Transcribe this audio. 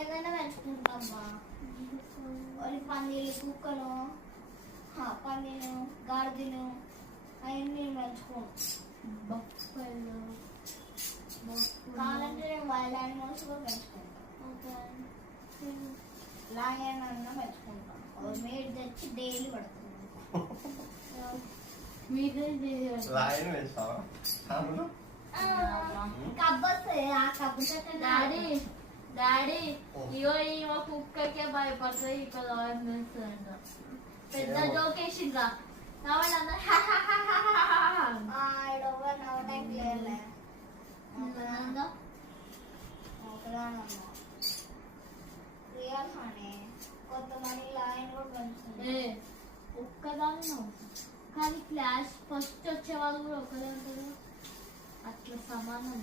ఏదైనా పెంచుకుంటామ్మా. పందిలు, కుక్కను, పందిను, గాడిదను అవన్నీ పెంచుకోను. బొక్కలు కావాలంటే నేను వైల్డ్ యానిమల్స్ కూడా పెంచుకుంటాను. లయన్ అన్న పెంచుకుంటాను. మీట్ తెచ్చి డైలీ పడుతుంది. డాడీ ఇగో ఈ కుక్కకే భయపడుతుంది. ఇక్కడ పెద్ద జోకేసిందా కొంతమంది లయన్ కూడా పెంచుతుంది. ఒక్కదాన్ని కానీ క్లాస్ ఫస్ట్ వచ్చే వాళ్ళు కూడా ఒకదే ఉంటారు. అట్లా సమానం.